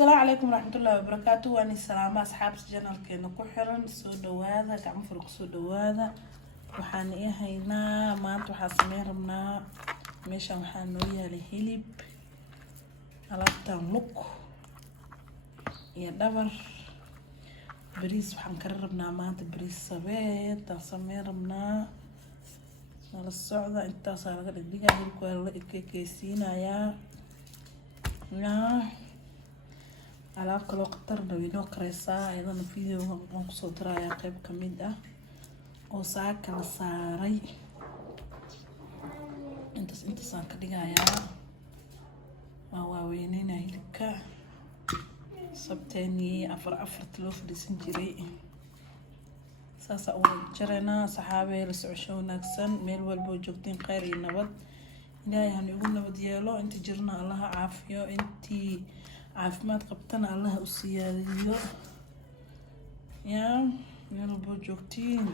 السلام عليكم ورحمة الله وبركاته. وأنا السلامة أصحاب الجنة كنا كحرن سود هذا كعم فرق سود هذا وحان إيه هينا ما أنتو حاسمين ربنا مش وحان ويا الهلب على التملك يا دبر بريس وحان كربنا ما أنت بريس سبيت تصمين ربنا على الصعدة أنت صار قد دقيقة هلك ولا كيسينا يا alaab kaloo qatarna inoo kareysaa ayadana video waan kusoo dirayaa qayb ka mid ah oo saaka la saaray intaasaan ka dhigayaa waa waaweyneyna hilibka sabteeni afar loo fadhiisan jiray saasa u jareynaa saxaabee la socosho wanaagsan meel walbo joogtiin khayr iyo nabad ilaahay han igu nabad yeelo inta jirna allaha caafiyo intii caafimaad qabtana allaha u siyaadiyo yaa meel walbo joogtiin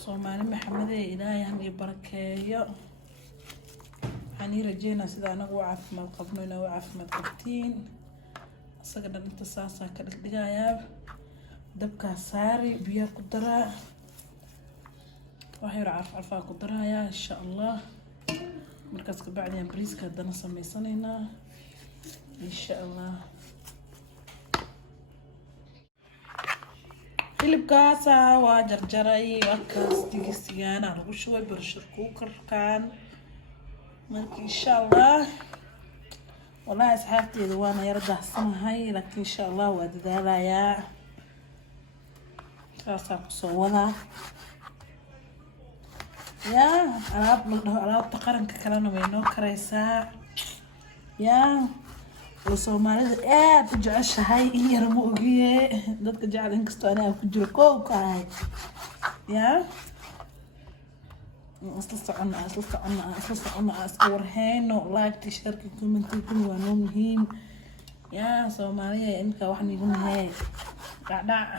Soomaali maxamedee ilaahay han ii barakeeyo waxaan ii rajeynaa sida anagu caafimaad qabno inaa u caafimaad qabtiin asaga dhan inta saasaa ka dhigdhigayaa dabkaa saari biyaa ku daraa wax yar carfaa ku darayaa insha allah markaas ka bacdiyaan bariiska haddana sameysanaynaa إن شاء الله. hilib kaasa waa jarjaray wakaas digsigaana lagu shubay barashar kuukarkaan marka insha allah wallahi asxaabteeda waana yar daacsanahay laakiin insha allah waa dadaalayaa saasaa kusoo wadaa yaa alaab la dhaho alaabta qaranka kalena way noo kareysaa yaa Soomaalida aad u jeceshahay in yar ma ogiye dadka jecel in kasto anaa ku jiro koobka ahay yaa isla soconna iska warhayno like t-shirt comment waa noo muhiim yaa Soomaaliya inka wax nigu nahay dhacdhac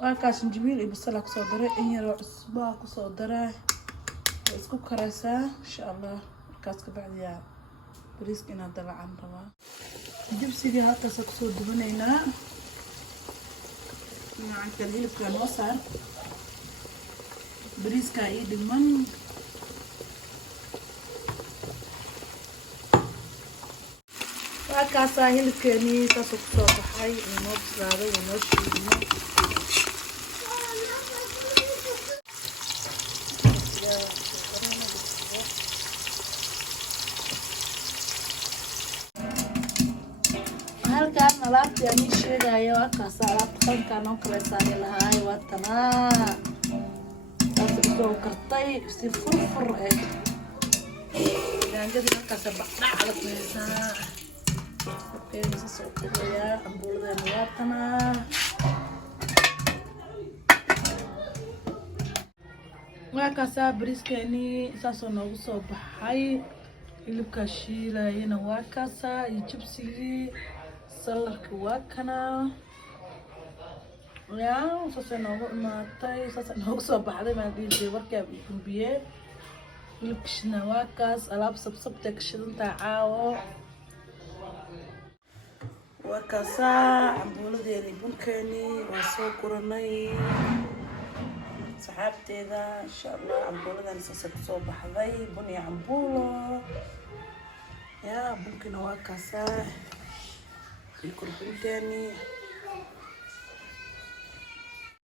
waa ka sinjibiil iyo basal ku soo daray in yar cusbo ku soo daray isku karaysaa insha allah markaas ka bacdiyaa bariiska inaan dalacaan rabaa jibsiga halkaas ku soo dubanaynaa macanka hilibka noo saar bariiska ii dhiman halkaasaa hilibkeenii saasoo ku soo baxay inoo bislaaday inoo shiidno halkaan alaabtii aan ii sheegayo halkaas alaabta qarankaa noo kareysaani lahaay waa tanaa saas isoo kartay si furfur daangadii halkaas bacdhac la sameysaa dabkeeda saasoo u kudayaa cambuuladeena waa tanaa halkaasaa bariiskeenii saasoo noogu soo baxay hilibkaa shiilayana waa kaasaa iyo jibsigii salarka waa kana yaa saasay noogu imaatay saasay noogu soo baxday maan dhihi warkaa gulbiyee hilibka shidna waa kaas alaab sabsabtay ka shidantaa caawo waa kaasaa cambuuladeeni bunkeeni waa soo guranay saxaabteeda insha allah cambuuladan saasay kusoo baxday bun iyo cambuulo yaa bunkina waa kaasaa الكربونتاني